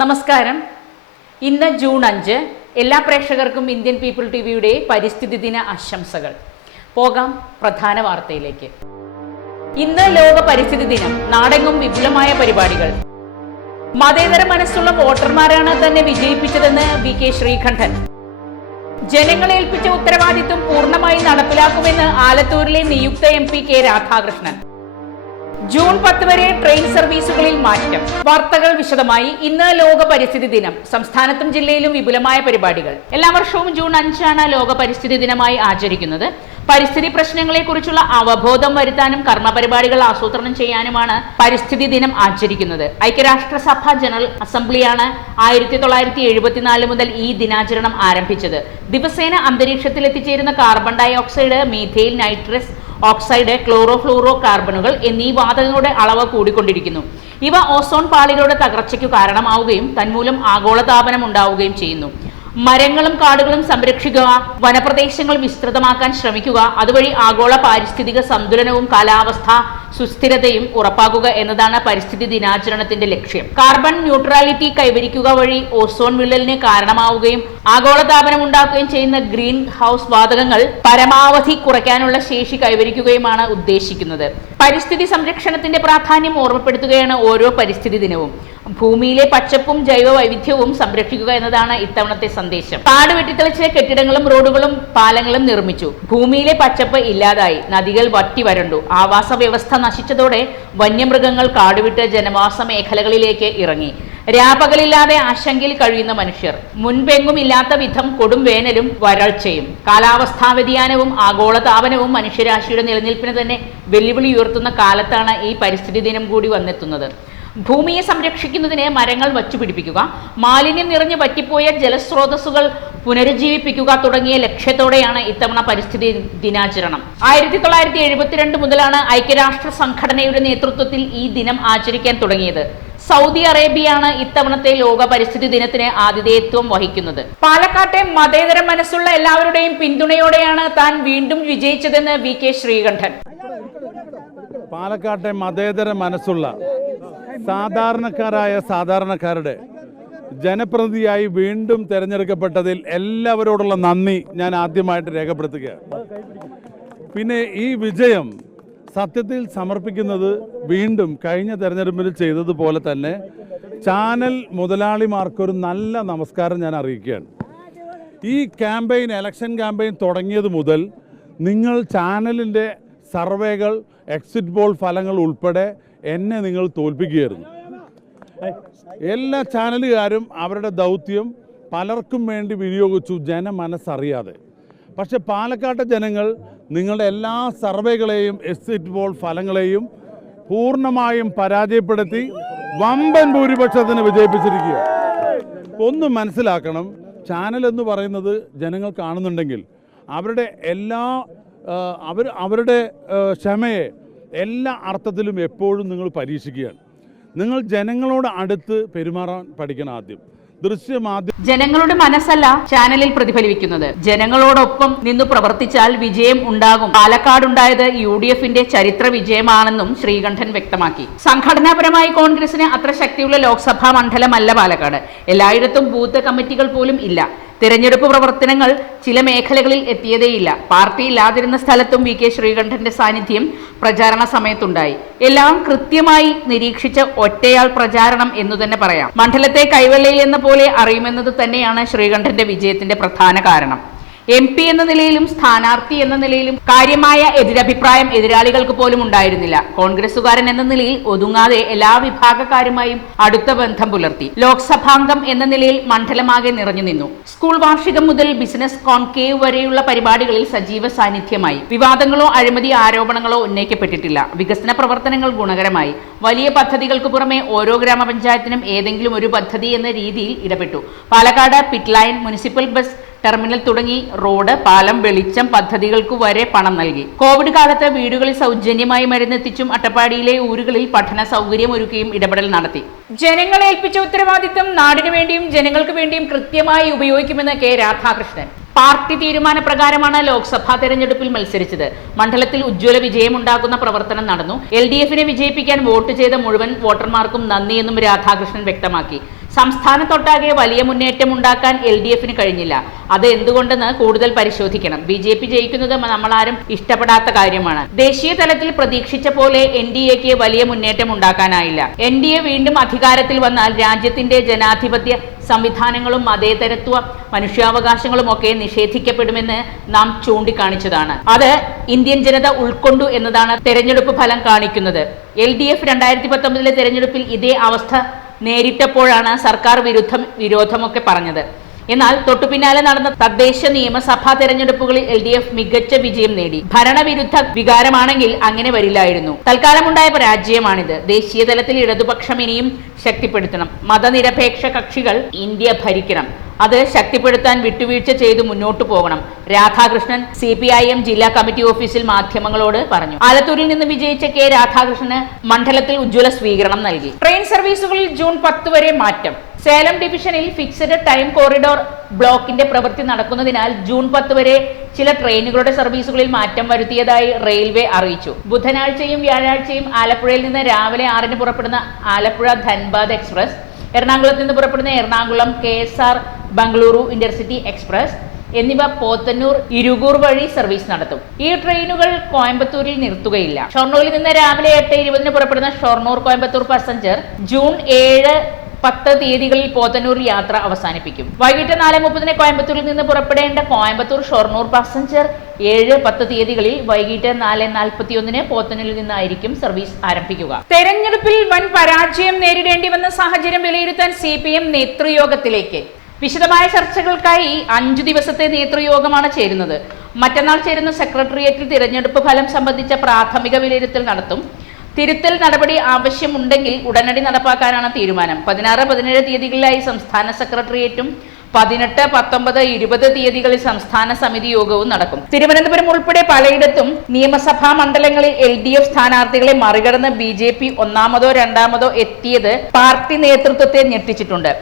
നമസ്കാരം. ഇന്ന് ജൂൺ 5. എല്ലാ പ്രേക്ഷകർക്കും ഇന്ത്യൻ പീപ്പിൾ ടിവിയുടെ പരിസ്ഥിതി ദിന ആശംസകൾ. പോകാം പ്രധാന വാർത്തയിലേക്ക്. ഇന്ന് ലോക പരിസ്ഥിതി ദിനം. നാടെങ്ങും വിപുലമായ പരിപാടികൾ. മതേതര മനസ്സുള്ള വോട്ടർമാരാണ് തന്നെ വിജയിപ്പിച്ചതെന്ന് വി.കെ. ശ്രീകണ്ഠൻ. ജനങ്ങളെ ഏൽപ്പിച്ച ഉത്തരവാദിത്വം പൂർണ്ണമായി നടപ്പിലാക്കുമെന്ന് ആലത്തൂരിലെ നിയുക്ത MP കെ രാധാകൃഷ്ണൻ. ജൂൺ 10 വരെ ട്രെയിൻ സർവീസുകളിൽ മാറ്റം. വാർത്തകൾ വിശദമായി. ഇന്ന് ലോക പരിസ്ഥിതി ദിനം. സംസ്ഥാനത്തും ജില്ലയിലും വിപുലമായ പരിപാടികൾ. എല്ലാ വർഷവും ജൂൺ 5 ലോക പരിസ്ഥിതി ദിനമായി ആചരിക്കുന്നത്. പരിസ്ഥിതി പ്രശ്നങ്ങളെക്കുറിച്ചുള്ള അവബോധം വരുത്താനും കർമ്മപരിപാടികൾ ആസൂത്രണം ചെയ്യാനുമാണ് പരിസ്ഥിതി ദിനം ആചരിക്കുന്നത്. ഐക്യരാഷ്ട്രസഭ ജനറൽ അസംബ്ലിയാണ് 1974 മുതൽ ഈ ദിനാചരണം ആരംഭിച്ചത്. ദിവസേന അന്തരീക്ഷത്തിൽ എത്തിച്ചേരുന്ന carbon dioxide, methane, nitrous oxide, chlorofluoro കാർബണുകൾ എന്നീ വാതകങ്ങളുടെ അളവ് കൂടിക്കൊണ്ടിരിക്കുന്നു. ഇവ ഓസോൺ പാളികളുടെ തകർച്ചയ്ക്കു കാരണമാവുകയും തന്മൂലം ആഗോളതാപനം ഉണ്ടാവുകയും ചെയ്യുന്നു. മരങ്ങളും കാടുകളും സംരക്ഷിക്കുക, വനപ്രദേശങ്ങൾ വിസ്തൃതമാക്കാൻ ശ്രമിക്കുക, അതുവഴി ആഗോള പാരിസ്ഥിതിക സന്തുലനവും കാലാവസ്ഥാ സുസ്ഥിരതയും ഉറപ്പാക്കുക എന്നതാണ് പരിസ്ഥിതി ദിനാചരണത്തിന്റെ ലക്ഷ്യം. കാർബൺ ന്യൂട്രാലിറ്റി കൈവരിക്കുക വഴി ഓസോൺ വിള്ളലിന് കാരണമാവുകയും ആഗോളതാപനം ഉണ്ടാക്കുകയും ചെയ്യുന്ന ഗ്രീൻ ഹൗസ് വാതകങ്ങൾ പരമാവധി കുറയ്ക്കാനുള്ള ശേഷി കൈവരിക്കുകയുമാണ് ഉദ്ദേശിക്കുന്നത്. പരിസ്ഥിതി സംരക്ഷണത്തിന്റെ പ്രാധാന്യം ഓർമ്മപ്പെടുത്തുകയാണ് ഓരോ പരിസ്ഥിതി ദിനവും. ഭൂമിയിലെ പച്ചപ്പും ജൈവ വൈവിധ്യവും സംരക്ഷിക്കുക എന്നതാണ് ഇത്തവണത്തെ സന്ദേശം. കാട് വെട്ടിത്തെളിച്ച് കെട്ടിടങ്ങളും റോഡുകളും പാലങ്ങളും നിർമ്മിച്ചു. ഭൂമിയിലെ പച്ചപ്പ് ഇല്ലാതായി. നദികൾ വറ്റി വരണ്ടു. ആവാസ വ്യവസ്ഥ നശിച്ചതോടെ വന്യമൃഗങ്ങൾ കാടുവിട്ട് ജനവാസ മേഖലകളിലേക്ക് ഇറങ്ങി. രാപകലില്ലാതെ ആശങ്കയിൽ കഴിയുന്ന മനുഷ്യർ. മുൻപെങ്ങും ഇല്ലാത്ത വിധം കൊടും വേനലും വരൾച്ചയും കാലാവസ്ഥാ വ്യതിയാനവും ആഗോളതാപനവും മനുഷ്യരാശിയുടെ നിലനിൽപ്പിന് തന്നെ വെല്ലുവിളി ഉയർത്തുന്ന കാലത്താണ് ഈ പരിസ്ഥിതി ദിനം കൂടി വന്നെത്തുന്നത്. ഭൂമിയെ സംരക്ഷിക്കുന്നതിന് മരങ്ങൾ വച്ചുപിടിപ്പിക്കുക, മാലിന്യം നിറഞ്ഞു പറ്റിപ്പോയ ജലസ്രോതസ്സുകൾ പുനരുജ്ജീവിപ്പിക്കുക തുടങ്ങിയ ലക്ഷ്യത്തോടെയാണ് ഇത്തവണ പരിസ്ഥിതി ദിനാചരണം. 1972 മുതലാണ് ഐക്യരാഷ്ട്ര സംഘടനയുടെ നേതൃത്വത്തിൽ ഈ ദിനം ആചരിക്കാൻ തുടങ്ങിയത്. സൗദി അറേബ്യയാണ് ഇത്തവണത്തെ ലോക പരിസ്ഥിതി ദിനത്തിന് ആതിഥേയത്വം വഹിക്കുന്നത്. പാലക്കാട്ടെ മതേതര മനസ്സുള്ള എല്ലാവരുടെയും പിന്തുണയോടെയാണ് താൻ വീണ്ടും വിജയിച്ചതെന്ന് വി.കെ. ശ്രീകണ്ഠൻ. പാലക്കാട്ടെ മതേതര മനസ്സുള്ള സാധാരണക്കാരുടെ ജനപ്രതിനിധിയായി വീണ്ടും തെരഞ്ഞെടുക്കപ്പെട്ടതിൽ എല്ലാവരോടുള്ള നന്ദി ഞാൻ ആദ്യമായിട്ട് രേഖപ്പെടുത്തുകയാണ്. പിന്നെ ഈ വിജയം സത്യത്തിൽ സമർപ്പിക്കുന്നത് വീണ്ടും കഴിഞ്ഞ തെരഞ്ഞെടുപ്പിൽ ചെയ്തതുപോലെ തന്നെ ചാനൽ മുതലാളിമാർക്കൊരു നല്ല നമസ്കാരം ഞാൻ അറിയിക്കുകയാണ്. ഈ ഇലക്ഷൻ ക്യാമ്പയിൻ തുടങ്ങിയത് മുതൽ നിങ്ങൾ ചാനലിൻ്റെ സർവേകൾ, എക്സിറ്റ് പോൾ ഫലങ്ങൾ ഉൾപ്പെടെ എന്നെ നിങ്ങൾ തോൽപ്പിക്കുകയായിരുന്നു. എല്ലാ ചാനലുകാരും അവരുടെ ദൗത്യം പലർക്കും വേണ്ടി വിനിയോഗിച്ചു, ജനമനസ്സറിയാതെ. പക്ഷെ പാലക്കാട്ടെ ജനങ്ങൾ നിങ്ങളുടെ എല്ലാ സർവേകളെയും എക്സിറ്റ് പോൾ ഫലങ്ങളെയും പൂർണ്ണമായും പരാജയപ്പെടുത്തി വമ്പൻ ഭൂരിപക്ഷത്തിന് വിജയിപ്പിച്ചിരിക്കുക. ഒന്ന് മനസ്സിലാക്കണം, ചാനൽ എന്ന് പറയുന്നത് ജനങ്ങൾ കാണുന്നുണ്ടെങ്കിൽ അവരുടെ ക്ഷമയെ എല്ലാ അർത്ഥത്തിലും എപ്പോഴും നിങ്ങൾ പരീക്ഷിക്കുകയാണ്. നിങ്ങൾ ജനങ്ങളോട് അടുത്ത് പെരുമാറാൻ പഠിക്കണം. ആദ്യം ജനങ്ങളുടെ മനസ്സല്ല ചാനലിൽ പ്രതിഫലിക്കുന്നത്. ജനങ്ങളോടൊപ്പം നിന്നു പ്രവർത്തിച്ചാൽ വിജയം ഉണ്ടാകും. പാലക്കാടുണ്ടായത് UDFന്റെ ചരിത്ര വിജയമാണെന്നും ശ്രീകണ്ഠൻ വ്യക്തമാക്കി. സംഘടനാപരമായി കോൺഗ്രസിന് അത്ര ശക്തിയുള്ള ലോക്സഭാ മണ്ഡലമല്ല പാലക്കാട്. എല്ലായിടത്തും ബൂത്ത് കമ്മിറ്റികൾ പോലും ഇല്ല. തിരഞ്ഞെടുപ്പ് പ്രവർത്തനങ്ങൾ ചില മേഖലകളിൽ എത്തിയതേയില്ല. പാർട്ടി ഇല്ലാതിരുന്ന സ്ഥലത്തും വി.കെ. ശ്രീകണ്ഠന്റെ സാന്നിധ്യം പ്രചാരണ സമയത്തുണ്ടായി. എല്ലാം കൃത്യമായി നിരീക്ഷിച്ച ഒറ്റയാൾ പ്രചാരണം എന്നു തന്നെ പറയാം. മണ്ഡലത്തെ കൈവെള്ളയിൽ എന്ന പോലെ അറിയുമെന്നത് തന്നെയാണ് ശ്രീകണ്ഠന്റെ വിജയത്തിന്റെ പ്രധാന കാരണം. MP എന്ന നിലയിലും സ്ഥാനാർത്ഥി എന്ന നിലയിലും കാര്യമായ എതിരഭിപ്രായം എതിരാളികൾക്ക് പോലും ഉണ്ടായിരുന്നില്ല. കോൺഗ്രസുകാരൻ എന്ന നിലയിൽ ഒതുങ്ങാതെ എല്ലാ വിഭാഗക്കാരുമായും അടുത്ത ബന്ധം പുലർത്തി. ലോക്സഭാംഗം എന്ന നിലയിൽ മണ്ഡലമാകെ നിറഞ്ഞു നിന്നു. സ്കൂൾ വാർഷികം മുതൽ ബിസിനസ് കോൺക്ലേവ് വരെയുള്ള പരിപാടികളിൽ സജീവ സാന്നിധ്യമായി. വിവാദങ്ങളോ അഴിമതി ആരോപണങ്ങളോ ഉന്നയിക്കപ്പെട്ടിട്ടില്ല. വികസന പ്രവർത്തനങ്ങൾ ഗുണകരമായി. വലിയ പദ്ധതികൾക്ക് പുറമെ ഓരോ ഗ്രാമപഞ്ചായത്തിനും ഏതെങ്കിലും ഒരു പദ്ധതി എന്ന രീതിയിൽ ഇടപെട്ടു. Palakkad pit line, municipal bus terminal തുടങ്ങി റോഡ്, പാലം, വെളിച്ചം പദ്ധതികൾക്കു വരെ പണം നൽകി. കോവിഡ് കാലത്ത് വീടുകളിൽ സൗജന്യമായി മരുന്നെത്തിച്ചും അട്ടപ്പാടിയിലെ ഊരുകളിൽ പഠന സൗകര്യമൊരുക്കിയും ഇടപെടൽ നടത്തി. ജനങ്ങളെ ഏൽപ്പിച്ച ഉത്തരവാദിത്തം നാടിനു വേണ്ടിയും ജനങ്ങൾക്ക് വേണ്ടിയും കൃത്യമായി ഉപയോഗിക്കുമെന്ന് കെ രാധാകൃഷ്ണൻ. പാർട്ടി തീരുമാനപ്രകാരമാണ് ലോക്സഭാ തെരഞ്ഞെടുപ്പിൽ മത്സരിച്ചത്. മണ്ഡലത്തിൽ ഉജ്ജ്വല വിജയമുണ്ടാക്കുന്ന പ്രവർത്തനം നടന്നു. LDFനെ വിജയിപ്പിക്കാൻ വോട്ട് ചെയ്ത മുഴുവൻ വോട്ടർമാർക്കും നന്ദിയെന്നും രാധാകൃഷ്ണൻ വ്യക്തമാക്കി. സംസ്ഥാനത്തൊട്ടാകെ വലിയ മുന്നേറ്റം ഉണ്ടാക്കാൻ LDFന് കഴിഞ്ഞില്ല. അത് എന്തുകൊണ്ടെന്ന് കൂടുതൽ പരിശോധിക്കണം. BJP ജയിക്കുന്നത് നമ്മളാരും ഇഷ്ടപ്പെടാത്ത കാര്യമാണ്. ദേശീയ തലത്തിൽ പ്രതീക്ഷിച്ച പോലെ NDAക്ക് വലിയ മുന്നേറ്റം ഉണ്ടാക്കാനായില്ല. NDA വീണ്ടും അധികാരത്തിൽ വന്നാൽ രാജ്യത്തിന്റെ ജനാധിപത്യ സംവിധാനങ്ങളും മതേതരത്വ മനുഷ്യാവകാശങ്ങളും ഒക്കെ നിഷേധിക്കപ്പെടുമെന്ന് നാം ചൂണ്ടിക്കാണിച്ചതാണ്. അത് ഇന്ത്യൻ ജനത ഉൾക്കൊണ്ടു എന്നതാണ് തെരഞ്ഞെടുപ്പ് ഫലം കാണിക്കുന്നത്. LDF 2019 തെരഞ്ഞെടുപ്പിൽ ഇതേ അവസ്ഥ നേരിട്ടപ്പോഴാണ് സർക്കാർ വിരോധമൊക്കെ പറഞ്ഞത്. എന്നാൽ തൊട്ടുപിന്നാലെ നടന്ന തദ്ദേശ നിയമസഭാ തെരഞ്ഞെടുപ്പുകളിൽ LDF മികച്ച വിജയം നേടി. ഭരണവിരുദ്ധ വികാരമാണെങ്കിൽ അങ്ങനെ വരില്ലായിരുന്നു. തൽക്കാലമുണ്ടായ പരാജയമാണിത്. ദേശീയ തലത്തിൽ ഇടതുപക്ഷം ഇനിയും ശക്തിപ്പെടുത്തണം. മതനിരപേക്ഷ കക്ഷികൾ ഇന്ത്യ ഭരിക്കണം. അത് ശക്തിപ്പെടുത്താൻ വിട്ടുവീഴ്ച ചെയ്തു മുന്നോട്ടു പോകണം. രാധാകൃഷ്ണൻ CPIM ജില്ലാ കമ്മിറ്റി ഓഫീസിൽ മാധ്യമങ്ങളോട് പറഞ്ഞു. ആലത്തൂരിൽ നിന്ന് വിജയിച്ച K രാധാകൃഷ്ണന് മണ്ഡലത്തിൽ ഉജ്ജ്വല സ്വീകരണം നൽകി. ട്രെയിൻ സർവീസുകളിൽ ജൂൺ 10 വരെ മാറ്റം. സേലം ഡിവിഷനിൽ ഫിക്സഡ് ടൈം കോറിഡോർ ബ്ലോക്കിന്റെ പ്രവൃത്തി നടക്കുന്നതിനാൽ ജൂൺ 10 വരെ ചില ട്രെയിനുകളുടെ സർവീസുകളിൽ മാറ്റം വരുത്തിയതായി റെയിൽവേ അറിയിച്ചു. ബുധനാഴ്ചയും വ്യാഴാഴ്ചയും ആലപ്പുഴയിൽ നിന്ന് രാവിലെ 6-ന് പുറപ്പെടുന്ന ആലപ്പുഴ ധൻബാദ് എക്സ്പ്രസ്, എറണാകുളത്ത് നിന്ന് പുറപ്പെടുന്ന Ernakulam KSR Bengaluru intercity express എന്നിവ പോത്തന്നൂർ ഇരുകൂർ വഴി സർവീസ് നടത്തും. ഈ ട്രെയിനുകൾ കോയമ്പത്തൂരിൽ നിർത്തുകയില്ല. ഷൊർണൂരിൽ നിന്ന് രാവിലെ 8:20-ന് പുറപ്പെടുന്ന ഷൊർണൂർ കോയമ്പത്തൂർ പാസഞ്ചർ ജൂൺ 7, 10 തീയതികളിൽ പോത്തന്നൂരിൽ യാത്ര അവസാനിപ്പിക്കും. വൈകിട്ട് 4:30-ന് കോയമ്പത്തൂരിൽ നിന്ന് പുറപ്പെടേണ്ട കോയമ്പത്തൂർ ഷൊർണൂർ പാസഞ്ചർ 7, 10 തീയതികളിൽ വൈകിട്ട് 4:41-ന് പോത്തന്നൂരിൽ നിന്നായിരിക്കും സർവീസ് ആരംഭിക്കുക. തെരഞ്ഞെടുപ്പിൽ വൻ പരാജയം നേരിടേണ്ടി വന്ന സാഹചര്യം വിലയിരുത്താൻ CPM നേതൃയോഗത്തിലേക്ക്. വിശദമായ ചർച്ചകൾക്കായി 5 ദിവസത്തെ നേതൃയോഗമാണ് ചേരുന്നത്. മറ്റന്നാൾ ചേരുന്ന സെക്രട്ടേറിയറ്റിൽ തിരഞ്ഞെടുപ്പ് ഫലം സംബന്ധിച്ച പ്രാഥമിക വിലയിരുത്തൽ നടത്തും. തിരുത്തൽ നടപടി ആവശ്യമുണ്ടെങ്കിൽ ഉടനടി നടപ്പാക്കാനാണ് തീരുമാനം. 16, 17 തീയതികളിലായി സംസ്ഥാന സെക്രട്ടേറിയറ്റും 18, 19, 20 തീയതികളിൽ സംസ്ഥാന സമിതി യോഗവും നടക്കും. തിരുവനന്തപുരം ഉൾപ്പെടെ പലയിടത്തും നിയമസഭാ മണ്ഡലങ്ങളിൽ LDF സ്ഥാനാർത്ഥികളെ മറികടന്ന് BJP ഒന്നാമതോ രണ്ടാമതോ എത്തിയത് പാർട്ടി നേതൃത്വത്തെ ഞെട്ടിച്ചിട്ടുണ്ട്.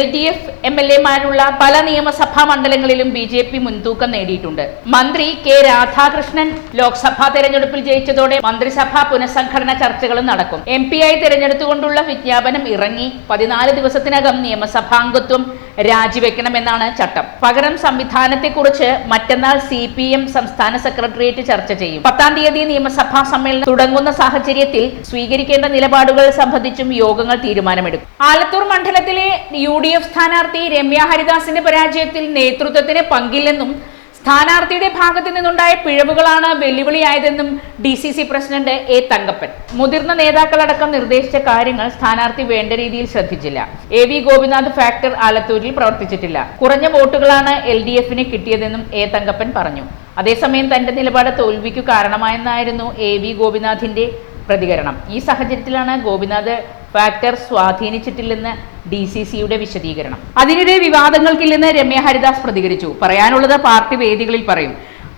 LDF MLA-മാരുള്ള പല നിയമസഭാ മണ്ഡലങ്ങളിലും BJP മുൻതൂക്കം നേടിയിട്ടുണ്ട്. മന്ത്രി K രാധാകൃഷ്ണൻ ലോക്സഭാ തെരഞ്ഞെടുപ്പിൽ ജയിച്ചതോടെ മന്ത്രിസഭാ പുനഃസംഘടന ചർച്ചകളും നടക്കും. MP-ആയി തെരഞ്ഞെടുത്തുകൊണ്ടുള്ള വിജ്ഞാപനം ഇറങ്ങി 14 ദിവസത്തിനകം നിയമസഭാംഗത്വം രാജിവെക്കണമെന്നാണ് ചട്ടം. പകരം സംവിധാനത്തെക്കുറിച്ച് മറ്റന്നാൾ CPM സംസ്ഥാന സെക്രട്ടേറിയറ്റ് ചർച്ച ചെയ്യും. 10-ാം തീയതി നിയമസഭാ സമ്മേളനം തുടങ്ങുന്ന സാഹചര്യത്തിൽ സ്വീകരിക്കേണ്ട നിലപാടുകൾ സംബന്ധിച്ചും യോഗങ്ങൾ തീരുമാനമെടുക്കും. ആലത്തൂർ മണ്ഡലത്തിലെ UDF സ്ഥാനാർത്ഥി രമ്യ ഹരിദാസിന്റെ പരാജയത്തിൽ നേതൃത്വത്തിന് പങ്കില്ലെന്നും സ്ഥാനാർത്ഥിയുടെ ഭാഗത്തു നിന്നുണ്ടായ പിഴവുകളാണ് വെല്ലുവിളിയായതെന്നും DCC പ്രസിഡന്റ് A തങ്കപ്പൻ. മുതിർന്ന നേതാക്കളടക്കം നിർദ്ദേശിച്ച കാര്യങ്ങൾ സ്ഥാനാർത്ഥി വേണ്ട രീതിയിൽ ശ്രദ്ധിച്ചില്ല. AV ഗോപിനാഥ് ഫാക്ടർ ആലത്തൂരിൽ പ്രവർത്തിച്ചിട്ടില്ല. കുറഞ്ഞ വോട്ടുകളാണ് LDFന് കിട്ടിയതെന്നും A തങ്കപ്പൻ പറഞ്ഞു. അതേസമയം തന്റെ നിലപാട് തോൽവിക്കു കാരണമായെന്നായിരുന്നു AV ഗോപിനാഥിന്റെ പ്രതികരണം. ഈ സാഹചര്യത്തിലാണ് ഗോപിനാഥ് ഫാക്ടർ സ്വാധീനിച്ചിട്ടില്ലെന്ന് DCCയുടെ വിശദീകരണം. അതിനിടെ വിവാദങ്ങൾക്കില്ലെന്ന് രമ്യ ഹരിദാസ് പ്രതികരിച്ചു. പറയാനുള്ളത് പാർട്ടി വേദികളിൽ പറയും,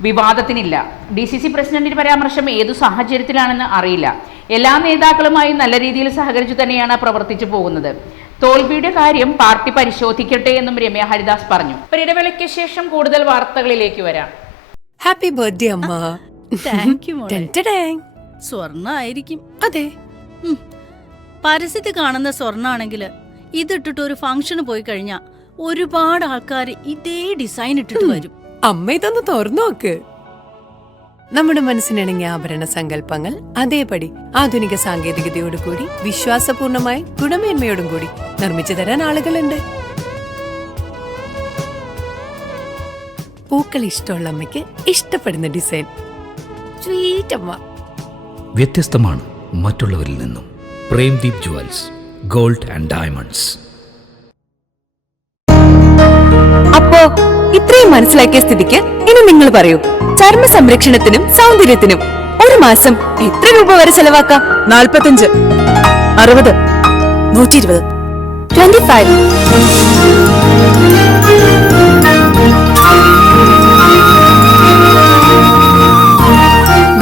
വിവാദത്തിനില്ല. DCC പ്രസിഡന്റിന്റെ പരാമർശം ഏതു സാഹചര്യത്തിലാണെന്ന് അറിയില്ല. എല്ലാ നേതാക്കളുമായും നല്ല രീതിയിൽ സഹകരിച്ചു തന്നെയാണ് പ്രവർത്തിച്ചു പോകുന്നത്. തോൽവിയുടെ കാര്യം പാർട്ടി പരിശോധിക്കട്ടെ എന്നും രമ്യ ഹരിദാസ് പറഞ്ഞു. ഇടവേളയ്ക്ക് ശേഷം കൂടുതൽ വാർത്തകളിലേക്ക് വരാം. ഹാപ്പി ബർത്ത്ഡേ അമ്മ. താങ്ക് യു മോളെ. സ്വർണ്ണായിരിക്കും. അതെ, പരസ്യത്തിൽ കാണുന്ന സ്വർണ്ണാണെങ്കിൽ ഇതിട്ടിട്ട് ഒരു ഫംഗ്ഷന് പോയി കഴിഞ്ഞാ ഒരുപാട് ആൾക്കാർ ഇതേ ഡിസൈൻ ഇട്ടിട്ട് വരും. അമ്മ ഇതൊന്ന് തുറന്നു നോക്ക്. നമ്മുടെ മനസ്സിനിണങ്ങിയ ആഭരണ സങ്കല്പങ്ങൾ അതേപടി ആധുനിക സാങ്കേതികതയോടു കൂടി വിശ്വാസപൂർണമായി ഗുണമേന്മയോടും കൂടി നിർമ്മിച്ചു തരാൻ ആളുകളുണ്ട്. പൂക്കൾ ഇഷ്ടമുള്ള അമ്മയ്ക്ക് ഇഷ്ടപ്പെടുന്ന ഡിസൈൻ. സ്വീറ്റ് അമ്മ. വ്യത്യസ്തമാണ് മറ്റുള്ളവരിൽ നിന്നും. Premdeep jewels, gold and diamonds. അപ്പോ ഇത്രയും മനസ്സിലാക്കിയ സ്ഥിതിക്ക് ഇനി നിങ്ങൾ പറയൂ, ചർമ്മ സംരക്ഷണത്തിനും സൗന്ദര്യത്തിനും ഒരു മാസം എത്ര രൂപ വരെ ചെലവാക്കാം? 45, 60, 120, 25.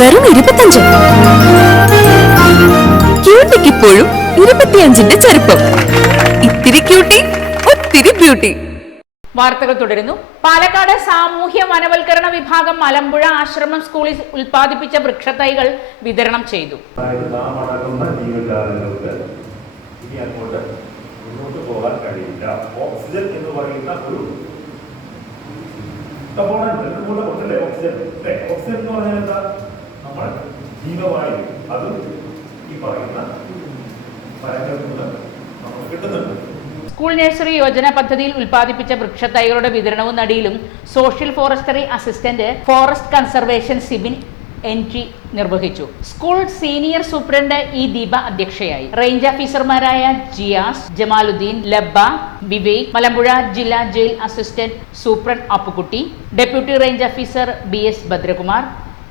വെറും 25. ക്യൂട്ടിക്ക് ഇപ്പോഴും 25ന്റെ ചെറുപ്പം. ഇത്തിരി ക്യൂട്ടി, ഒത്തിരി ബ്യൂട്ടി. വാർത്തകൾ തുടരുന്നു. പാലക്കാട് സാമൂഹ്യ വനവൽക്കരണ വിഭാഗം മലമ്പുഴ ആശ്രമം സ്കൂളിൽ ഉൽപ്പാദിപ്പിച്ച വൃക്ഷത്തൈകൾ വിതരണം ചെയ്തു. ഇനി അങ്ങോട്ട് മുന്നോട്ട് പോകാൻ കഴിയില്ല. ഓക്സിജൻ എന്ന് പറയുന്ന ഒരു ഓക്സിജൻ എന്ന് പറഞ്ഞാൽ എന്താ? നമ്മൾ ജീവവായു അത് ഈ പറയുന്ന മരങ്ങളിൽ നിന്ന് നമുക്ക് കിട്ടുന്നുണ്ട്. സ്കൂൾ നഴ്സറി യോജന പദ്ധതിയിൽ ഉൽപ്പാദിപ്പിച്ച വൃക്ഷത്തൈകളുടെ വിതരണവും നടിയിലും social forestry assistant forest conservation Sibin എൻട്രി നിർവഹിച്ചു. School senior superintendent E Deepa അധ്യക്ഷയായി. റേഞ്ച് ഓഫീസർമാരായ ജിയാസ്, ജമാലുദ്ദീൻ, ലബ്ബ, വിവേക്, മലമ്പുഴ ജില്ലാ jail assistant superintendent Appukutty, deputy range officer BS Bhadrakumar,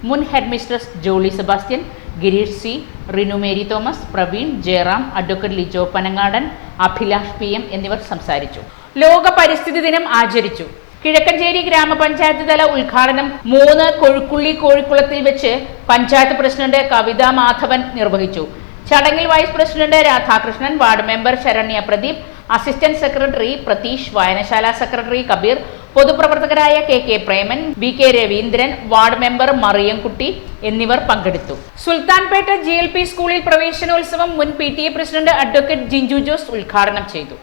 മുൻ head mistress Jolly Sebastian, Girish C, Rinu Mary Thomas, Praveen, Jayaram, advocate Lijo Panangadan, Abhilash PM എന്നിവർ സംസാരിച്ചു. ലോക പരിസ്ഥിതി ദിനം ആചരിച്ചു. കിഴക്കഞ്ചേരി ഗ്രാമപഞ്ചായത്ത് തല ഉദ്ഘാടനം 3 കൊഴുക്കുള്ളി കോഴിക്കുളത്തിൽ വെച്ച് പഞ്ചായത്ത് പ്രസിഡന്റ് കവിത മാധവൻ നിർവഹിച്ചു. ചടങ്ങിൽ vice president Radhakrishnan, ward member Saranya Pradeep, assistant secretary Pratheesh, വായനശാല സെക്രട്ടറി കബീർ, പൊതുപ്രവർത്തകരായ KK Preman, BK Raveendran, ward member Mariyamkutty എന്നിവർ പങ്കെടുത്തു. സുൽത്താൻപേട്ട GLP സ്കൂളിൽ പ്രവേശനോത്സവം മുൻ PTA president advocate Jinchu Jose ഉദ്ഘാടനം ചെയ്തു.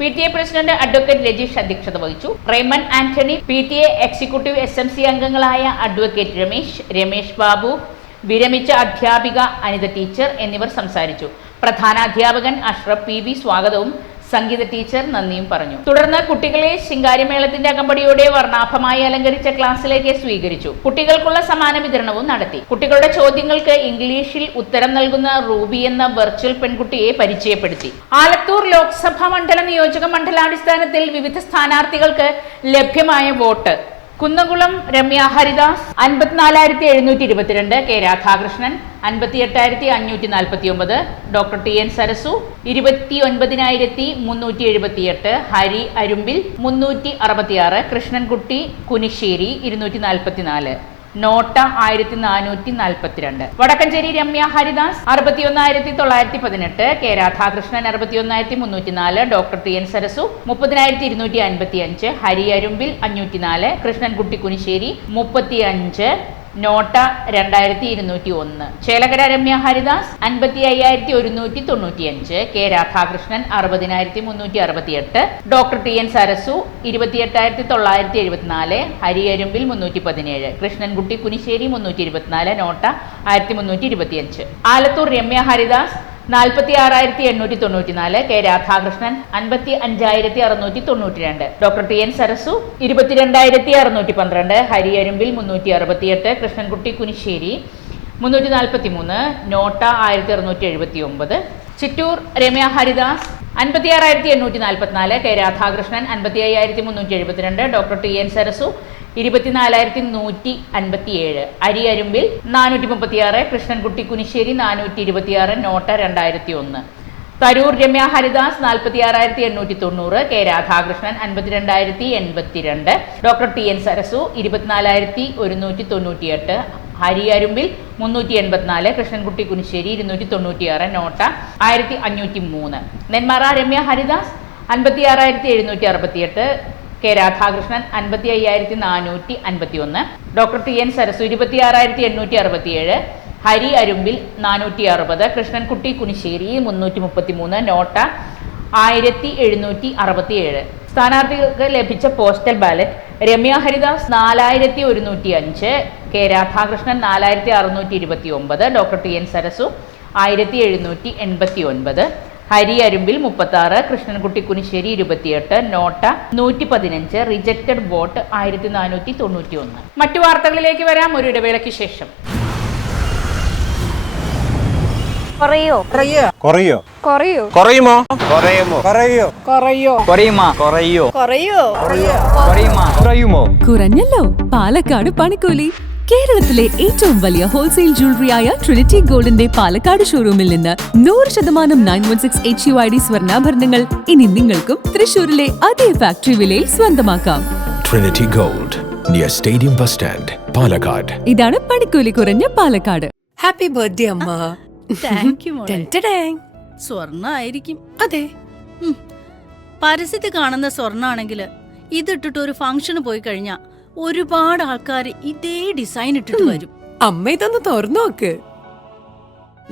PTA പ്രസിഡന്റ് അഡ്വക്കേറ്റ് രജീഷ് അധ്യക്ഷത വഹിച്ചു. Reman Antony, PTA executive SMC അംഗങ്ങളായ അഡ്വക്കേറ്റ് രമേശ് ബാബു, വിരമിച്ച അധ്യാപിക അനിത ടീച്ചർ എന്നിവർ സംസാരിച്ചു. പ്രധാനാധ്യാപകൻ അഷ്റഫ് PV സ്വാഗതവും സംഗീത ടീച്ചർ നന്ദിയും പറഞ്ഞു. തുടർന്ന് കുട്ടികളെ ശിങ്കാരിമേളത്തിന്റെ അകമ്പടിയോടെ വർണ്ണാഭമായി അലങ്കരിച്ച ക്ലാസ്സിലേക്ക് സ്വീകരിച്ചു. കുട്ടികൾക്കുള്ള സമ്മാന വിതരണവും നടത്തി. കുട്ടികളുടെ ചോദ്യങ്ങൾക്ക് ഇംഗ്ലീഷിൽ ഉത്തരം നൽകുന്ന റൂബി എന്ന വെർച്വൽ പെൺകുട്ടിയെ പരിചയപ്പെടുത്തി. ആലത്തൂർ ലോക്സഭാ മണ്ഡല നിയോജക മണ്ഡലാടിസ്ഥാനത്തിൽ വിവിധ സ്ഥാനാർത്ഥികൾക്ക് ലഭ്യമായ vote. Kunnamkulam Ramya Haridas 54,722, K Radhakrishnan 58,549, doctor TN Sarasu 29,378, Hari Arumbil 366, Krishnankutty Kunissery 244, NOTA 1442. Vadakkanchery Ramya Haridas 61,918, K Radhakrishnan 61,304, doctor TN Sarasu 30,255, Hari Arumbil 504, Krishnankutty Kunissery 35, NOTA 2,201. Chelakkara Ramya Haridas 55,195, K Radhakrishnan 60,368, doctor TN Sarasu 28,974, Hari Arumbil 317, Krishnankutty Kunissery 324, NOTA 1,325. Alathur Ramya Haridas 46,894, K Radhakrishnan 55,692, doctor TN Sarasu 22,612, Hari Arumbil 368, Krishnankutty Kunissery 343, NOTA 1,679. Chittur Ramya Haridas 56,844, K Radhakrishnan 55,372, doctor TN Sarasu 24,157, Hari Arumbil 436, Krishnankutty Kunissery 426, NOTA 2,001. Tarur Ramya Haridas 46,890, K Radhakrishnan 52,082, doctor TN Sarasu 24,198, Hari Arumbil 384, Krishnankutty Kunissery 296, NOTA 1,503. Nenmara Ramya Haridas 56,768, K Radhakrishnan 55,451, doctor TN Sarasu 26,867, Hari Arumbil 460, Krishnankutty Kunissery 333, NOTA 1,767. സ്ഥാനാർത്ഥികൾക്ക് ലഭിച്ച postal ballot: Ramya Haridas 4,105, K Radhakrishnan 4,629, doctor TN Sarasu 1,789, Hari Arumbil 36, Krishnankutty Kunissery 28, NOTA 115, rejected vote 1,491. മറ്റു വാർത്തകളിലേക്ക് വരാം ഒരു ഇടവേളയ്ക്ക് ശേഷം. കുറയോ കുറയോ കുറയോ കുറയുമോ കുറയുമോ കുറയോ കുറയോ കുറയുമോ കുറയോ കുറയോ കുറയുമോ കുറയുമോ കുറഞ്ഞല്ലോ പാലക്കാട് പണിക്കൂലി. കേരളത്തിലെ ഏറ്റവും വലിയ ഹോൾസെയിൽ ജ്വല്ലറിയായ ട്രിനിറ്റി ഗോൾഡിന്റെ പാലക്കാട് ഷോറൂമിൽ നിന്ന് 100% 916 HUID സ്വർണ്ണാഭരണങ്ങൾ ഇനി നിങ്ങൾക്കും തൃശൂരിലെ അതേ ഫാക്ടറി വിലയിൽ സ്വന്തമാക്കാം. Trinity gold near stadium bus stand, Palakkad. ഇതാണ് പണിക്കൂലി കുറഞ്ഞ പാലക്കാട്. ഹാപ്പി ബർത്ത്ഡേ അമ്മ. താങ്ക് യു മോളെ. ടെൻറ്റഡാങ്. സ്വർണ്ണായിരിക്കും. അതെ. പരസ്യത്തിൽ കാണുന്ന സ്വർണ്ണാണെങ്കിൽ ഇതിട്ടിട്ട് ഒരു ഫംഗ്ഷന് പോയി കഴിഞ്ഞാ ഒരുപാട് ആൾക്കാർ ഇതേ ഡിസൈൻ ഇട്ടിട്ട് വരും. അമ്മ ഇതൊന്ന് തുറന്നു നോക്ക്.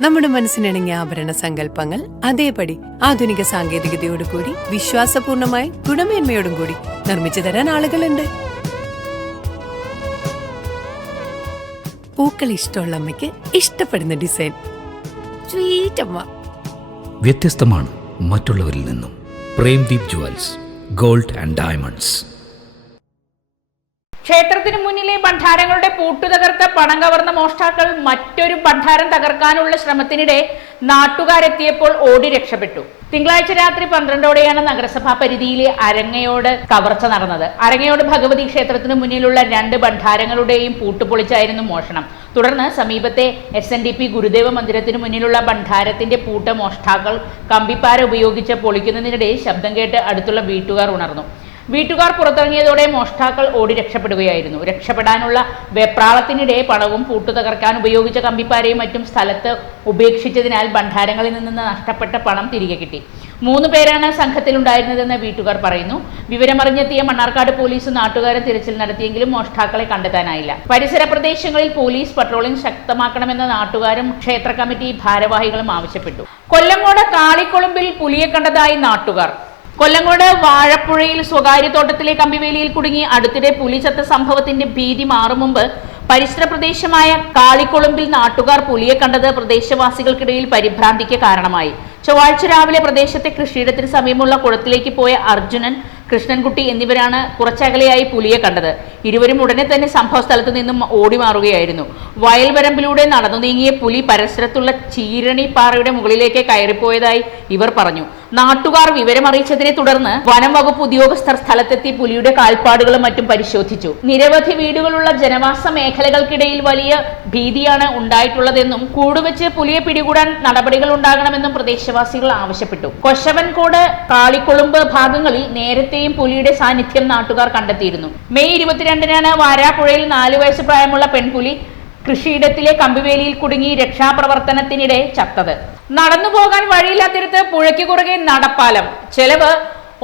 നമ്മുടെ മനസ്സിനിണങ്ങിയ ആഭരണ സങ്കല്പങ്ങൾ അതേപടി ആധുനിക സാങ്കേതികതയോടുകൂടി വിശ്വാസപൂർണമായി ഗുണമേന്മയോടും കൂടി നിർമ്മിച്ചു തരാൻ ആളുകളുണ്ട്. പൂക്കൾ ഇഷ്ടമുള്ള അമ്മയ്ക്ക് ഇഷ്ടപ്പെടുന്ന ഡിസൈൻ. സ്വീറ്റ് അമ്മ. വ്യത്യസ്തമാണ് മറ്റുള്ളവരിൽ നിന്നും. Premdeep jewels, gold and diamonds. ക്ഷേത്രത്തിനു മുന്നിലെ ഭണ്ഡാരങ്ങളുടെ പൂട്ടു തകർത്ത് പണം കവർന്ന മോഷ്ടാക്കൾ മറ്റൊരു ഭണ്ഡാരം തകർക്കാനുള്ള ശ്രമത്തിനിടെ നാട്ടുകാരെത്തിയപ്പോൾ ഓടി രക്ഷപ്പെട്ടു. തിങ്കളാഴ്ച രാത്രി 12ഓടെയാണ് നഗരസഭാ പരിധിയിലെ അരങ്ങയോട് കവർച്ച നടന്നത്. അരങ്ങയോട് ഭഗവതി ക്ഷേത്രത്തിനു മുന്നിലുള്ള 2 ഭണ്ഡാരങ്ങളുടെയും പൂട്ടുപൊളിച്ചായിരുന്നു മോഷണം. തുടർന്ന് സമീപത്തെ SNDP ഗുരുദേവ മന്ദിരത്തിനു മുന്നിലുള്ള ഭണ്ഡാരത്തിന്റെ പൂട്ട് മോഷ്ടാക്കൾ കമ്പിപ്പാര ഉപയോഗിച്ച് പൊളിക്കുന്നതിനിടെ ശബ്ദം കേട്ട് അടുത്തുള്ള വീട്ടുകാർ ഉണർന്നു. വീട്ടുകാർ പുറത്തിറങ്ങിയതോടെ മോഷ്ടാക്കൾ ഓടി രക്ഷപ്പെടുകയായിരുന്നു. രക്ഷപ്പെടാനുള്ള വെപ്രാളത്തിനിടെ പണവും പൂട്ടു തകർക്കാൻ ഉപയോഗിച്ച കമ്പിപ്പാരയും മറ്റും സ്ഥലത്ത് ഉപേക്ഷിച്ചതിനാൽ ഭണ്ഡാരങ്ങളിൽ നിന്ന് നഷ്ടപ്പെട്ട പണം തിരികെ കിട്ടി. 3 പേരാണ് സംഘത്തിലുണ്ടായിരുന്നതെന്ന് വീട്ടുകാർ പറയുന്നു. വിവരമറിഞ്ഞെത്തിയ മണ്ണാർക്കാട് പോലീസും നാട്ടുകാരും തിരച്ചിൽ നടത്തിയെങ്കിലും മോഷ്ടാക്കളെ കണ്ടെത്താനായില്ല. പരിസര പ്രദേശങ്ങളിൽ പോലീസ് പട്രോളിംഗ് ശക്തമാക്കണമെന്ന് നാട്ടുകാരും ക്ഷേത്ര കമ്മിറ്റി ഭാരവാഹികളും ആവശ്യപ്പെട്ടു. കൊല്ലങ്കോട് കാളിക്കൊളുമ്പിൽ പുലിയെ കണ്ടതായി നാട്ടുകാർ. കൊല്ലങ്കോട് വാഴപ്പുഴയിൽ സ്വകാര്യ തോട്ടത്തിലെ കമ്പിവേലിയിൽ കുടുങ്ങി അടുത്തിടെ പുലി ചത്ത സംഭവത്തിന്റെ ഭീതി മാറും മുമ്പ് പരിസര പ്രദേശമായ കാളിക്കൊളുമ്പിൽ നാട്ടുകാർ പുലിയെ കണ്ടത് പ്രദേശവാസികൾക്കിടയിൽ പരിഭ്രാന്തിക്ക് കാരണമായി. ചൊവ്വാഴ്ച രാവിലെ പ്രദേശത്തെ കൃഷിയിടത്തിന് സമീപമുള്ള കുളത്തിലേക്ക് പോയ അർജുനൻ, കൃഷ്ണൻകുട്ടി എന്നിവരാണ് കുറച്ചകലെയായി പുലിയെ കണ്ടത്. ഇരുവരും ഉടനെ തന്നെ സംഭവ സ്ഥലത്തു നിന്നും ഓടി മാറുകയായിരുന്നു. വയൽവരമ്പിലൂടെ നടന്നു നീങ്ങിയ പുലി പരിസരത്തുള്ള ചീരണിപ്പാറയുടെ മുകളിലേക്ക് കയറിപ്പോയതായി ഇവർ പറഞ്ഞു. നാട്ടുകാർ വിവരമറിയിച്ചതിനെ തുടർന്ന് വനം വകുപ്പ് ഉദ്യോഗസ്ഥർ സ്ഥലത്തെത്തി പുലിയുടെ കാൽപ്പാടുകളും മറ്റും പരിശോധിച്ചു. നിരവധി വീടുകളുള്ള ജനവാസ മേഖലകൾക്കിടയിൽ വലിയ ഭീതിയാണ് ഉണ്ടായിട്ടുള്ളതെന്നും കൂടുവെച്ച് പുലിയെ പിടികൂടാൻ നടപടികൾ ഉണ്ടാകണമെന്നും പ്രദേശവാസികൾ ആവശ്യപ്പെട്ടു. കൊശവൻകോട്, കാളിക്കൊളുമ്പ് ഭാഗങ്ങളിൽ നേരത്തെയും പുലിയുടെ സാന്നിധ്യം നാട്ടുകാർ കണ്ടെത്തിയിരുന്നു. മെയ് 22-നാണ് വാരാപ്പുഴയിൽ 4 വയസ്സ് പ്രായമുള്ള പെൺപുലി കൃഷിയിടത്തിലെ കമ്പിവേലിയിൽ കുടുങ്ങി രക്ഷാപ്രവർത്തനത്തിനിടെ ചത്തത്. നടന്നുപോകാൻ വഴിയില്ലാത്തിടത്ത് പുഴയ്ക്ക് കുറുകെ നടപ്പാലം. ചെലവ്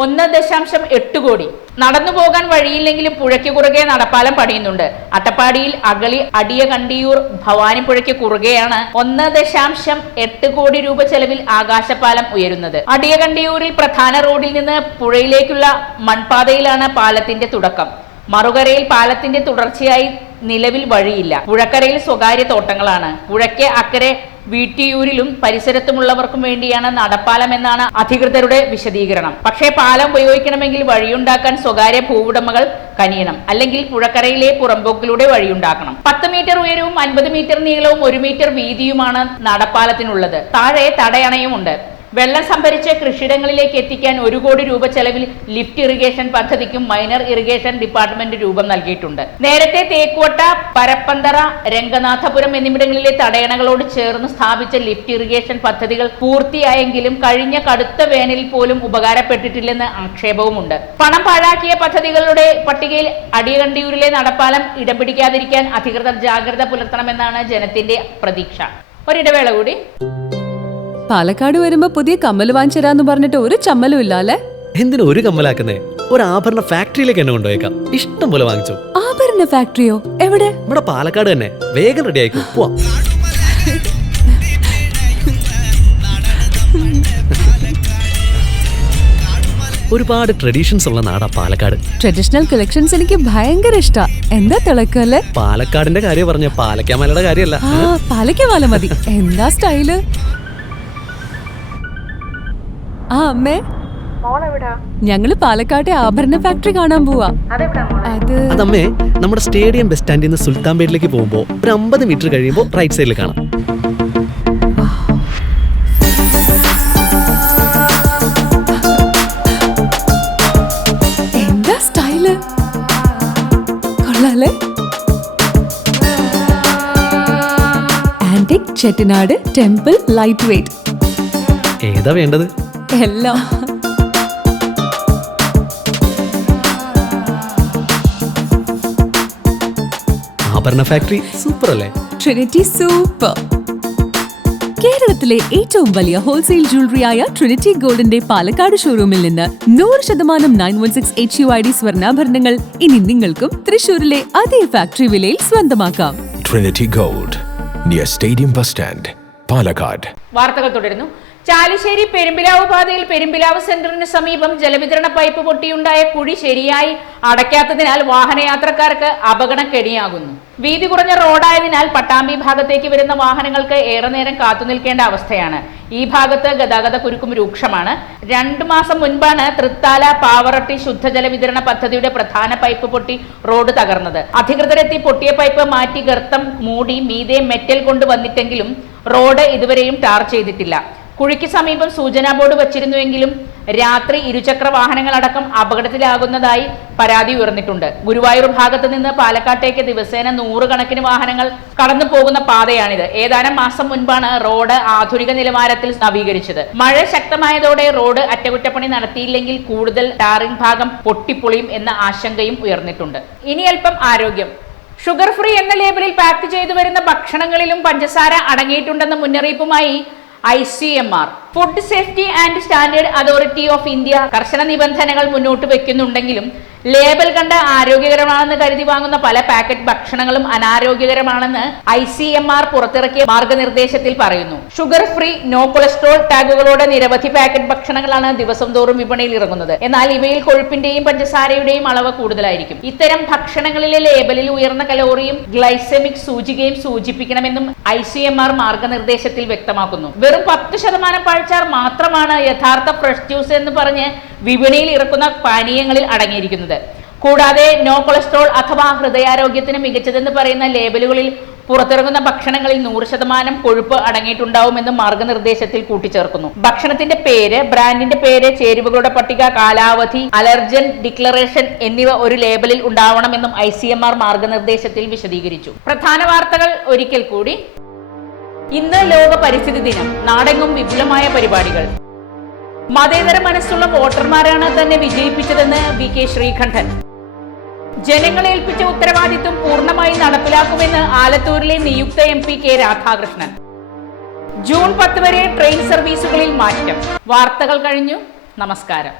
1.8 കോടി. നടന്നുപോകാൻ വഴിയില്ലെങ്കിലും പുഴയ്ക്ക് കുറുകെ നടപ്പാലം പണിയുന്നുണ്ട്. അട്ടപ്പാടിയിൽ അഗളി അടിയകണ്ടിയൂർ ഭവാനിപ്പുഴയ്ക്ക് കുറുകെയാണ് 1.8 കോടി രൂപ ചെലവിൽ ആകാശപാലം ഉയരുന്നത്. അടിയകണ്ടിയൂരിൽ പ്രധാന റോഡിൽ നിന്ന് പുഴയിലേക്കുള്ള മൺപാതയിലാണ് പാലത്തിന്റെ തുടക്കം. മറുകരയിൽ പാലത്തിന്റെ തുടർച്ചയായി നിലവിൽ വഴിയില്ല. പുഴക്കരയിൽ സ്വകാര്യ തോട്ടങ്ങളാണ്. പുഴയ്ക്ക് അക്കരെ വീട്ടിയൂരിലും പരിസരത്തുമുള്ളവർക്കും വേണ്ടിയാണ് നടപ്പാലം എന്നാണ് അധികൃതരുടെ വിശദീകരണം. പക്ഷേ പാലം ഉപയോഗിക്കണമെങ്കിൽ വഴിയുണ്ടാക്കാൻ സ്വകാര്യ ഭൂവുടമകൾ കനിയണം. അല്ലെങ്കിൽ പുഴക്കരയിലെ പുറമ്പോക്കിലൂടെ വഴിയുണ്ടാക്കണം. 10 മീറ്റർ ഉയരവും 50 മീറ്റർ നീളവും 1 മീറ്റർ വീതിയുമാണ് നടപ്പാലത്തിനുള്ളത്. താഴെ തടയണയുമുണ്ട്. വെള്ളം സംഭരിച്ച് കൃഷിയിടങ്ങളിലേക്ക് എത്തിക്കാൻ 1 കോടി രൂപ ചെലവിൽ ലിഫ്റ്റ് ഇറിഗേഷൻ പദ്ധതിക്കും മൈനർ ഇറിഗേഷൻ ഡിപ്പാർട്ട്മെന്റ് രൂപം നൽകിയിട്ടുണ്ട്. നേരത്തെ തേക്കോട്ട, പരപ്പന്തറ, രംഗനാഥപുരം എന്നിവിടങ്ങളിലെ തടയണകളോട് ചേർന്ന് സ്ഥാപിച്ച ലിഫ്റ്റ് ഇറിഗേഷൻ പദ്ധതികൾ പൂർത്തിയായെങ്കിലും കഴിഞ്ഞ കടുത്ത വേനലിൽ പോലും ഉപകാരപ്പെട്ടിട്ടില്ലെന്ന് ആക്ഷേപവുമുണ്ട്. പണം പാഴാക്കിയ പദ്ധതികളുടെ പട്ടികയിൽ അടിയകണ്ടിയൂരിലെ നടപ്പാലം ഇടം പിടിക്കാതിരിക്കാൻ അധികൃതർ ജാഗ്രത പുലർത്തണമെന്നാണ് ജനത്തിന്റെ പ്രതീക്ഷ. ഒരിടവേള കൂടി. പാലക്കാട് വരുമ്പോ പുതിയ കമ്മൽ വാങ്ങിച്ചരാന്ന് പറഞ്ഞിട്ട് ഒരു ചമ്മലും ഇല്ല അല്ലേ? എന്തിനാ ഒരു കമ്മലാക്കുന്നേ? ഒരു ആഭരണ ഫാക്ടറിയിലേക്ക് എന്നെ കൊണ്ടുപോയേക്കാം. ഇഷ്ടം പോലെ വാങ്ങിച്ചു. ആഭരണ ഫാക്ടറിയോ? എവിടെ? നമ്മുടെ പാലക്കാട് തന്നെ. വേഗം റെഡി ആയിക്കോ. പോവാ. ഒരുപാട് ട്രഡീഷൻസ് ഉള്ള നാടാ പാലക്കാട്. ട്രഡീഷണൽ കളക്ഷൻസ് എനിക്ക് ഭയങ്കര ഇഷ്ടാ. എന്താ തിളക്കല്ലേ? പാലക്കാടിന്റെ കാര്യം പറഞ്ഞ പാലക്കാമലയുടെ കാര്യമല്ല. പാലക്കാമല മതി. എന്താ സ്റ്റൈല്? ആ അമ്മേ, ഞങ്ങള് പാലക്കാട്ടെ ആഭരണ ഫാക്ടറി കാണാൻ പോവാ. അതമ്മേ, നമ്മുടെ സ്റ്റേഡിയം ബസ് സ്റ്റാൻഡിൽ നിന്ന് സുൽത്താൻപേട്ടിലേക്ക് പോകുമ്പോ ഒരു 50 മീറ്റർ കഴിയുമ്പോ റൈറ്റ് സൈഡിൽ കാണാം. എന്താ സ്റ്റൈല്? കൊള്ളാലേ? Chettinad temple light weight. ഏതാ വേണ്ടത്? എല്ലാം. ആഭരണ ഫാക്ടറി സൂപ്പർ അല്ലേ? Trinity super. കേരളത്തിലെ ഏറ്റവും വലിയ ഹോൾസെയിൽ ജ്വല്ലറിയായ ട്രിനിറ്റി ഗോൾഡിന്റെ പാലക്കാട് ഷോറൂമിൽ നിന്ന് 100% 916 HUID സ്വർണ്ണാഭരണങ്ങൾ ഇനി നിങ്ങൾക്കും തൃശൂരിലെ അതേ ഫാക്ടറി വിലയിൽ സ്വന്തമാക്കാം. Trinity Gold, near Stadium Bus Stand, Palakkad. വാർത്തകൾ തുടരുന്നു. ചാലിശ്ശേരി പെരുമ്പിലാവ് പാതയിൽ പെരുമ്പിലാവ് സെന്ററിന് സമീപം ജലവിതരണ പൈപ്പ് പൊട്ടിയുണ്ടായ കുഴി ശരിയായി അടയ്ക്കാത്തതിനാൽ വാഹനയാത്രക്കാർക്ക് അപകടക്കെണിയാകുന്നു. വീതി കുറഞ്ഞ റോഡായതിനാൽ പട്ടാമ്പി ഭാഗത്തേക്ക് വരുന്ന വാഹനങ്ങൾക്ക് ഏറെ നേരം കാത്തുനിൽക്കേണ്ട അവസ്ഥയാണ്. ഈ ഭാഗത്ത് ഗതാഗത കുരുക്കും രൂക്ഷമാണ്. 2 മാസം മുൻപാണ് തൃത്താല പാവറട്ടി ശുദ്ധജല വിതരണ പദ്ധതിയുടെ പ്രധാന പൈപ്പ് പൊട്ടി റോഡ് തകർന്നത്. അധികൃതരെത്തി പൊട്ടിയ പൈപ്പ് മാറ്റി ഗർത്തം മൂടി മീതെ മെറ്റൽ കൊണ്ടുവന്നിട്ടെങ്കിലും റോഡ് ഇതുവരെയും ടാർ ചെയ്തിട്ടില്ല. കുഴിക്ക് സമീപം സൂചനാ ബോർഡ് വച്ചിരുന്നുവെങ്കിലും രാത്രി ഇരുചക്ര വാഹനങ്ങളടക്കം അപകടത്തിലാകുന്നതായി പരാതി ഉയർന്നിട്ടുണ്ട്. ഗുരുവായൂർ ഭാഗത്ത് നിന്ന് പാലക്കാട്ടേക്ക് ദിവസേന 100 കണക്കിന് വാഹനങ്ങൾ കടന്നു പോകുന്ന പാതയാണിത്. ഏതാനും മാസം മുൻപാണ് റോഡ് ആധുനിക നിലവാരത്തിൽ നവീകരിച്ചത്. മഴ ശക്തമായതോടെ റോഡ് അറ്റകുറ്റപ്പണി നടത്തിയില്ലെങ്കിൽ കൂടുതൽ ടാറിംഗ് ഭാഗം പൊട്ടിപ്പൊളിയും എന്ന ആശങ്കയും ഉയർന്നിട്ടുണ്ട്. ഇനി അല്പം ആരോഗ്യം. ഷുഗർ ഫ്രീ എന്ന ലേബലിൽ പാക്ക് ചെയ്തു വരുന്ന ഭക്ഷണങ്ങളിലും പഞ്ചസാര അടങ്ങിയിട്ടുണ്ടെന്ന മുന്നറിയിപ്പുമായി ICMR food safety and standard authority of India കർശന നിബന്ധനകൾ മുന്നോട്ട് വെക്കുന്നുണ്ടെങ്കിലും ലേബൽ കണ്ട് ആരോഗ്യകരമാണെന്ന് കരുതി വാങ്ങുന്ന പല പാക്കറ്റ് ഭക്ഷണങ്ങളും അനാരോഗ്യകരമാണെന്ന് ICMR പുറത്തിറക്കിയ മാർഗനിർദ്ദേശത്തിൽ പറയുന്നു. ഷുഗർ ഫ്രീ, നോ കൊളസ്ട്രോൾ ടാഗുകളോടെ നിരവധി പാക്കറ്റ് ഭക്ഷണങ്ങളാണ് ദിവസം തോറും വിപണിയിൽ ഇറങ്ങുന്നത്. എന്നാൽ ഇവയിൽ കൊഴുപ്പിന്റെയും പഞ്ചസാരയുടെയും അളവ് കൂടുതലായിരിക്കും. ഇത്തരം ഭക്ഷണങ്ങളിലെ ലേബലിൽ ഉയർന്ന കലോറിയും ഗ്ലൈസെമിക് സൂചികയും സൂചിപ്പിക്കണമെന്നും ICMR മാർഗനിർദ്ദേശത്തിൽ വ്യക്തമാക്കുന്നു. വെറും 10% പഴച്ചാർ മാത്രമാണ് യഥാർത്ഥ ഫ്രഷ് ജ്യൂസ് എന്ന് പറഞ്ഞ് വിപണിയിൽ ഇറക്കുന്ന പാനീയങ്ങളിൽ അടങ്ങിയിരിക്കുന്നത്. കൂടാതെ നോ കൊളസ്ട്രോൾ അഥവാ ഹൃദയാരോഗ്യത്തിന് മികച്ചതെന്ന് പറയുന്ന ലേബലുകളിൽ പുറത്തിറങ്ങുന്ന ഭക്ഷണങ്ങളിൽ 100% കൊഴുപ്പ് അടങ്ങിയിട്ടുണ്ടാവുമെന്നും മാർഗനിർദ്ദേശത്തിൽ കൂട്ടിച്ചേർക്കുന്നു. ഭക്ഷണത്തിന്റെ പേര്, ബ്രാൻഡിന്റെ പേര്, ചേരുവകളുടെ പട്ടിക, കാലാവധി, അലർജൻ ഡിക്ലറേഷൻ എന്നിവ ഒരു ലേബലിൽ ഉണ്ടാവണമെന്നും ICMR മാർഗനിർദ്ദേശത്തിൽ വിശദീകരിച്ചു. പ്രധാന വാർത്തകൾ ഒരിക്കൽ കൂടി. ഇന്ന് ലോക പരിസ്ഥിതി ദിനം. നാടെങ്ങും വിപുലമായ പരിപാടികൾ. മതേതര മനസ്സുള്ള വോട്ടർമാരാണ് തന്നെ വിജയിപ്പിച്ചതെന്ന് VK ശ്രീകണ്ഠൻ. ജനങ്ങളെ ഏൽപ്പിച്ച ഉത്തരവാദിത്വം പൂർണ്ണമായി നടപ്പിലാക്കുമെന്ന് ആലത്തൂരിലെ നിയുക്ത MP K രാധാകൃഷ്ണൻ. ജൂൺ 10 വരെ ട്രെയിൻ സർവീസുകളിൽ മാറ്റം. വാർത്തകൾ കഴിഞ്ഞു. നമസ്കാരം.